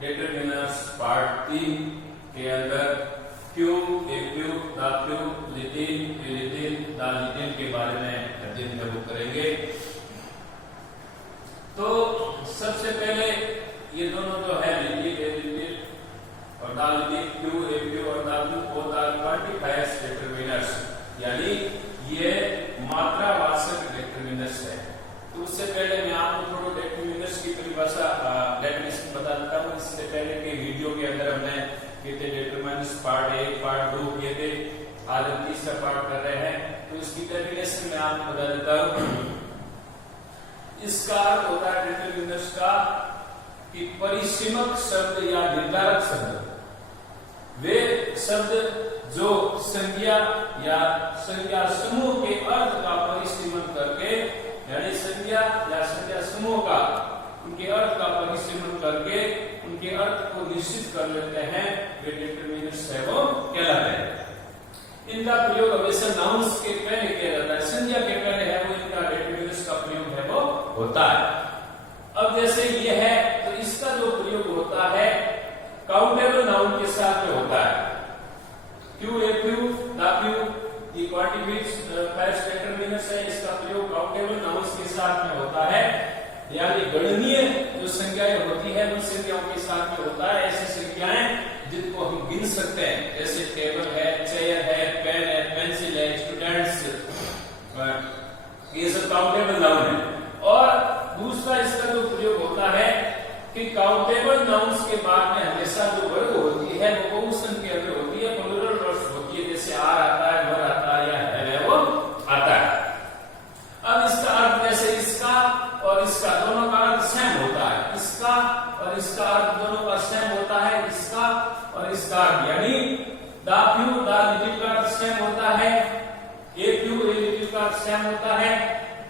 Determiners part 3 के अंदर Q, acute, दाक्यू, little, इलिटिल, दालिटिल के बारे में अध्ययन जरूर करेंगे। तो सबसे पहले ये दोनों जो है लिटिल, इलिटिल और दालिटिल, क्यू, एक्यू और दाक्यू बोथ आर क्वांटिफायर्स डिटरमिनर्स, यानी ये मात्रावाचक डिटरमिनर्स है। तो उससे पहले मैं आपको थोड़ा डिटरमिनर्स की परिभाषा डेफिनेशन बता देता हूँ। इससे पहले के वीडियो के अंदर हमने किए डिटरमिनर्स पार्ट 1, पार्ट 2 किए थे, आज हम तीसरा पार्ट कर रहे हैं। तो इसकी डेफिनेशन मैं आपको बता देता हूँ। इसका अर्थ होता है डिटरमिनर्स का कि परिसीमक शब्द या निर्धारक शब्द, वे शब्द जो संज्ञा या संज्ञा समूह के अर्थ का परिसीमन करके, यानी संज्ञा या संज्ञा समूह का उनके अर्थ का परिसीमन करके उनके अर्थ को निश्चित कर लेते हैं, वे डिटरमिनर्स है वो कहलाते हैं। इनका प्रयोग हमेशा नाउन्स के पहले किया जाता है, संज्ञा के पहले है वो इनका डिटरमिनर्स का प्रयोग है वो होता है। अब जैसे ये है तो इसका जो प्रयोग होता है काउंटेबल नाउन के साथ में होता है। क्यू, एक्यू, दाक्यू ये क्वांटिफायर्स डिटरमिनर्स है, इसका प्रयोग काउंटेबल नाउन्स के साथ में होता है, यानी गणनीय जो संज्ञाएं होती है उन संज्ञाओं के साथ में होता है। ऐसी संज्ञाएं जिनको हम गिन सकते हैं, जैसे टेबल है, चेयर है, पेन है, पेंसिल है, स्टूडेंट्स, ये सब काउंटेबल नाउन है। और दूसरा इसका जो प्रयोग होता है कि काउंटेबल नाउन्स के बाद में हमेशा जो वर्ग होती है वो बहुवचन के अंदर होती है, प्लूरल वर्ड्स होती है, जैसे आर आता है, वर आता है या है वो आता है। अब इसका अर्थ जैसे इसका और इसका दोनों का अर्थ सेम होता है, इसका और इसका अर्थ दोनों का सेम होता है, इसका और इसका अर्थ, यानी दाक्यू, दालिटिल का अर्थ सेम होता है, एक्यू, इलिटिल का अर्थ सेम होता है,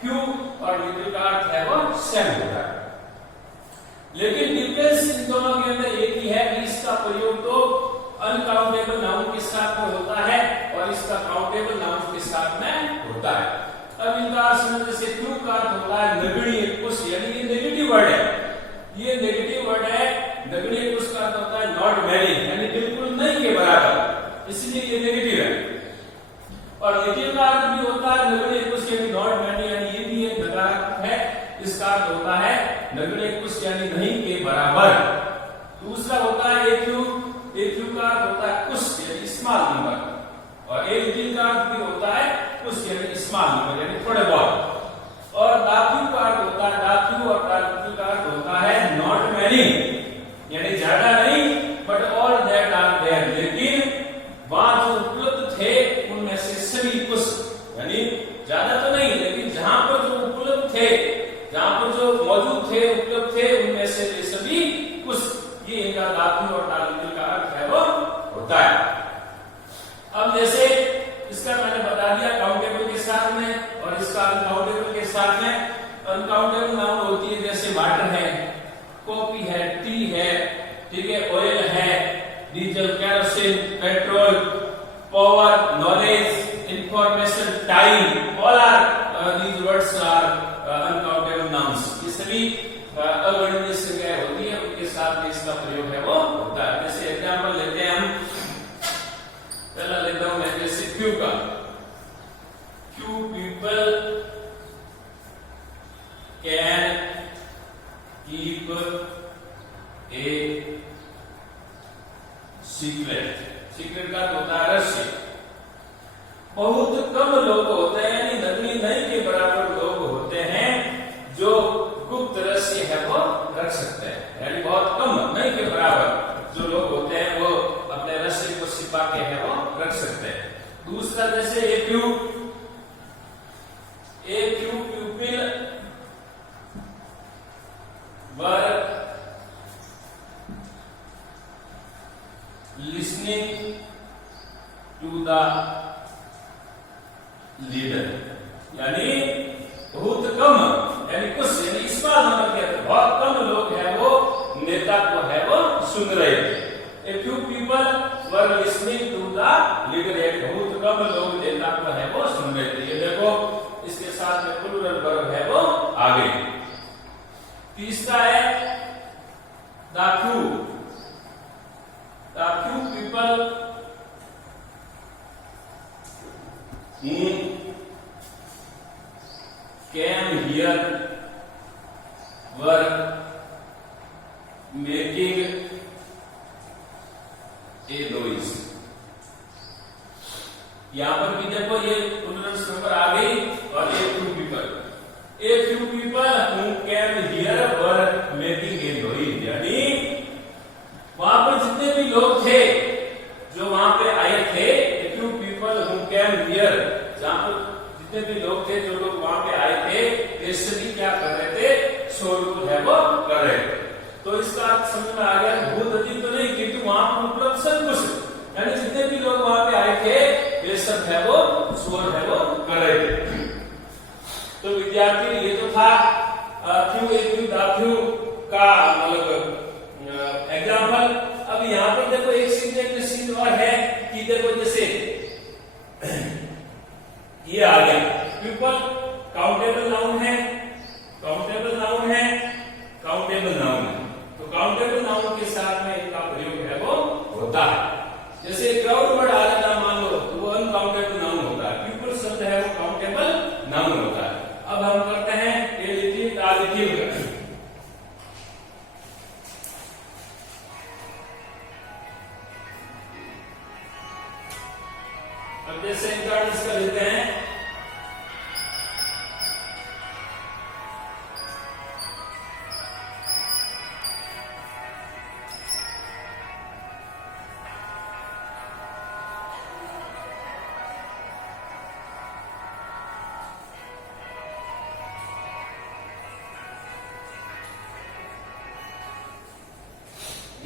क्यू और लिटिल का अर्थ है वो सेम होता है। लेकिन डिफरेंस इन दोनों के अंदर एक ही है कि इसका प्रयोग तो अनकाउंटेबल नाउन के साथ में होता है और इसका काउंटेबल नाउन के साथ में होता है। अब इनका अर्थ जैसे क्यू का अर्थ होता है नगण्य कुछ, यानी ये नेगेटिव वर्ड है, ये नेगेटिव वर्ड है। नगण्य कुछ का अर्थ होता है नॉट मैनी, यानी बिल्कुल नहीं के बराबर, इसलिए ये नेगेटिव है। और लिटिल का अर्थ भी होता है नगण्य कुछ, यानी नॉट मैनी, यानी ये भी एक नकारात्मक है। इसका अर्थ होता है नगण्य कुछ यानी नहीं के बराबर। दूसरा होता है एक्यू, एक्यू का अर्थ होता है कुछ यानी स्मॉल नंबर, और इलिटिल का अर्थ भी होता है कुछ यानी स्मॉल नंबर यानी थोड़े बहुत। और दाक्यू का अर्थ होता है, दाक्यू और दालिटिल का अर्थ होता है नॉट मैनी, यानी ज्यादा नहीं, but all that are there, लेकिन वहां जो उपलब्ध थे उनमें से सभी कुछ, यानी ज्यादा तो नहीं लेकिन जहां पर जो उपलब्ध थे, जहां पर जो मौजूद थे, उपलब्ध थे, उनमें से सभी कुछ, ये इनका दाक्यू और दालिटिल का अर्थ है वो होता है। अब जैसे इसका मैंने बता दिया काउंटेबल के साथ में और इसका अनकाउंटेबल के साथ में। अनकाउंटेबल नाउन होती है जैसे वाटर है, कॉफी है, टी है, ठीक है, ऑयल है, diesel, kerosene, petrol, power, knowledge, information, time, all are these words are uncountable nouns. ये सभी अगणनीय संज्ञाएं होती है, उनके साथ में इसका प्रयोग है वो होता है। जैसे एग्जांपल लेते हैं हम, पहला लेता हूं मैं जैसे क्यू का, Q people can keep a secret, secret का होता है रहस्य। बहुत कम लोग होते हैं, यानी नगण्य नहीं के बराबर लोग होते हैं जो गुप्त रहस्य है वो रख सकते हैं, यानी बहुत कम, नहीं के बराबर जो लोग होते हैं वो अपने रहस्य को छिपा के है वो रख सकते हैं। दूसरा जैसे a few, a few people were listening to the leader, यानी बहुत कम, यानी कुछ, यानी स्मॉल नंबर के बहुत कम लोग हैं वो नेता को है वो सुन रहे हैं। A few people were listening to the leader, बहुत कम लोग नेता को है वो सुन रहे थे। ये देखो इसके साथ में प्लूरल वर्ब है वो आगे। तीसरा है दाक्यू, यहाँ पर भी देखो ये प्लूरल्स नंबर आ गई और a few people who came here were making a noise, यानी वहां पर जितने भी लोग थे जो वहां पे आए थे, a few people who came here, जहां पर जितने भी लोग थे जो लोग वहां पे आए थे, ये सभी क्या कर रहे थे, शोर को है वो कर रहे थे। तो इसका अर्थ समझ में आ गया, भूत अधिक तो नहीं, क्योंकि वहां पर उपलब्ध सब कुछ, यानी जितने भी लोग वहां पे आए थे ये सब है वो शोर है वो कर रहे थे। तो विद्यार्थी ये तो था few a few the few का मतलब एग्जाम्पल। अब यहाँ पर देखो एक सीन और है कि देखो जैसे ये आ गया पीपल काउंटेबल नाउन है, काउंटेबल नाउन है, काउंटेबल नाउन है। तो काउंटेबल नाउन के साथ में इनका प्रयोग है वो होता है। जैसे क्राउड वर्ड आ जाता मान लो तो वो अनकाउंटेबल नाउन होता है, पीपल शब्द है वो काउंटेबल नाउन होता है। अब हम करते हैं ए लिटिल द लिटिल। अब जैसे इनका इसका लेते हैं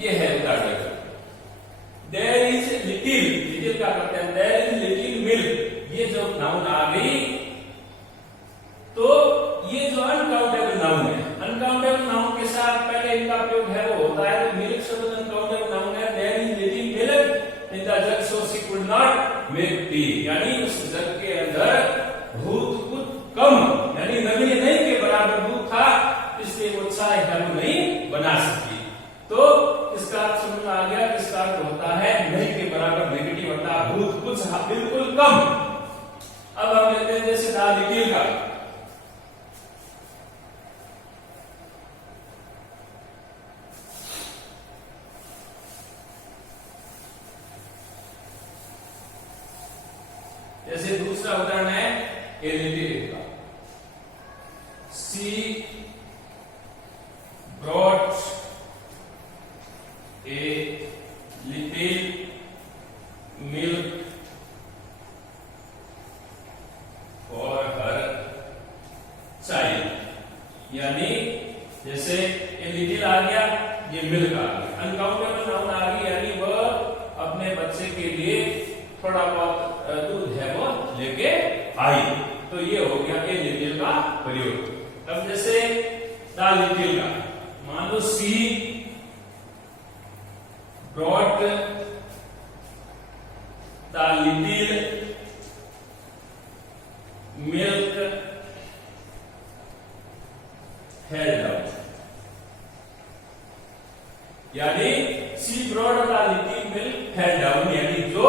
ये है उदाहरण, देयर इज लिटिल, लिटिल क्या करते हैं, देयर इज लिटिल मिल्क, ये जो नाउन आ गई तो ये जो अनकाउंटेबल नाउन है, अनकाउंटेबल नाउन के साथ पहले इनका प्रयोग है वो होता है। तो मिल्क शब्द अनकाउंटेबल नाउन है, there is little milk in the jug so she could not make tea, यानी उस जग के अंदर दूध कुछ कम, यानी नगण्य नहीं के बराबर दूध था, इसलिए वो चाय है वो नहीं बना सकती। तो इसका अर्थ समझ में आ गया, इसका अर्थ होता है नहीं के बराबर, नेगेटिव होता है, बहुत कुछ बिल्कुल कम। अब हम लेते हैं जैसे द लिटिल का, जैसे दूसरा उदाहरण है ए लिटिल का, she brought a little milk for her child, यानी जैसे ए लिटिल आ गया, ये मिल्क आ गया, अनकाउंटेबल नाउन आ गई, यानी वह अपने बच्चे के लिए थोड़ा बहुत दूध है वो लेके आई। तो ये हो गया ए लिटिल का प्रयोग। अब जैसे द लिटिल का, मान लो सी brought the little milk held out, यानी सी brought the little milk held down, यानी जो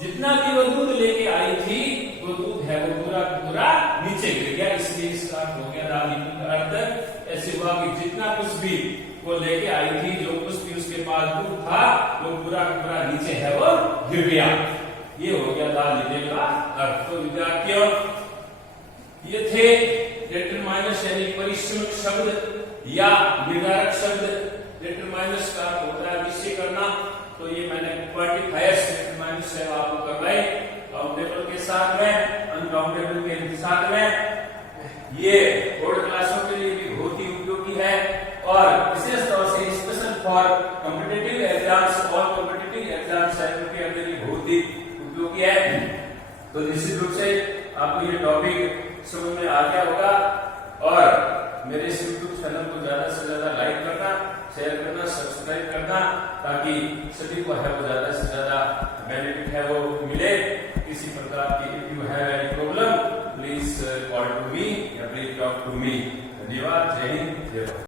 जितना भी वो दूध लेके आई थी वो दूध है वो पूरा नीचे गिर गया, इसलिए इसका अर्थ हो गया द लिटिल का अर्थ ऐसे हुआ कि जितना कुछ भी वो लेके आई थी, जो कुछ भी उसके पास दूध था वो पूरा नीचे है वो गिर गया। ये हो गया द लिटिल का अर्थ। तो विद्यार्थियों ये थे डिटरमाइनर्स यानी परिश्रमक शब्द या निर्धारक शब्द। डिटरमाइनर्स का अर्थ होता है निश्चय करना, तो ये मैंने क्वांटिफायर्स डिटरमाइनर्स है आपको करवाए, काउंटेबल के साथ में, अनकाउंटेबल के साथ में। ये बोर्ड क्लासों के लिए भी बहुत ही उपयोगी है और विशेष तौर से स्पेशल फॉर कॉम्पिटिटिव एग्जाम्स और कॉम्पिटिटिव एग्जाम्स के लिए बहुत ही उपयोगी है। तो निश्चित रूप से आपको ये टॉपिक समझ में आ गया होगा और मेरे इस यूट्यूब चैनल को ज्यादा से ज्यादा लाइक करना, शेयर करना, सब्सक्राइब करना, ताकि सभी को है वो ज्यादा से ज्यादा बेनिफिट है वो मिले। किसी प्रकार की if you have any problem please call to me या प्लीज टॉक टू मी। धन्यवाद। जय हिंद, जय भारत।